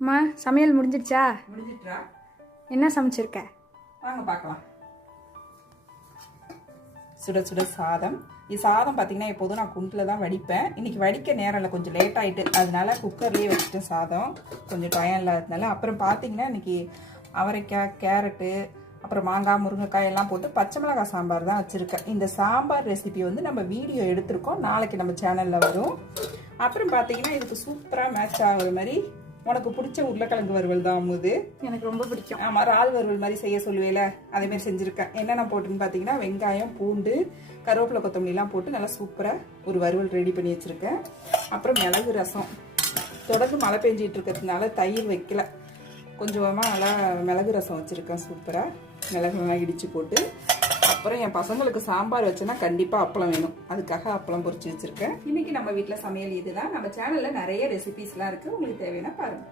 அம்மா சமையல் முடிஞ்சிடுச்சா? முடிஞ்சிட்டா? என்ன சமைச்சிருக்க? வாங்க பார்க்கலாம். சுட சுட சாதம். இது சாதம் பார்த்தீங்கன்னா எப்போதும் நான் குண்டில் தான் வடிப்பேன். இன்றைக்கி வடிக்க நேரம் இல்லை, கொஞ்சம் லேட் ஆகிட்டு, அதனால குக்கர்லேயே வச்சுட்டேன். சாதம் கொஞ்சம் டயம் இல்லாததுனால. அப்புறம் பார்த்தீங்கன்னா இன்றைக்கி அவரைக்காய், கேரட்டு, அப்புறம் மாங்காய், முருங்கைக்காய் எல்லாம் போட்டு பச்சை மிளகாய் சாம்பார் தான் வச்சுருக்கேன். இந்த சாம்பார் ரெசிபி வந்து நம்ம வீடியோ எடுத்திருக்கோம், நாளைக்கு நம்ம சேனலில் வரும். அப்புறம் பார்த்தீங்கன்னா இதுக்கு சூப்பராக மேட்ச் ஆகுற மாதிரி உனக்கு பிடிச்ச உருளைக்கிழங்கு வறுவல் தான் அமுது. எனக்கு ரொம்ப பிடிக்கும். ஆமாம், இறால் வறுவல் மாதிரி செய்ய சொல்லுவேல, அதேமாதிரி செஞ்சுருக்கேன். என்னென்ன போட்டுன்னு பார்த்தீங்கன்னா வெங்காயம், பூண்டு, கருவேப்பிலை, கொத்தமல்லிலாம் போட்டு நல்லா சூப்பராக ஒரு வறுவல் ரெடி பண்ணி வச்சுருக்கேன். அப்புறம் மிளகு ரசம். தொடர்ந்து மழை பெஞ்சிட்டு இருக்கிறதுனால தயிர் வைக்கல, கொஞ்சமாக நல்லா மிளகு ரசம் வச்சுருக்கேன். சூப்பராக மிளகுலாம் இடித்து போட்டு. அப்புறம் என் பசங்களுக்கு சாம்பார் வச்சேன்னா கண்டிப்பாக அப்பளம் வேணும், அதுக்காக அப்பளம் பொரிச்சு வச்சுருக்கேன். இன்றைக்கி நம்ம வீட்டில் சமையல் இதுதான். நம்ம சேனலில் நிறைய ரெசிபிஸ்லாம் இருக்குது, உங்களுக்கு தேவைன்னா பாருங்கள்.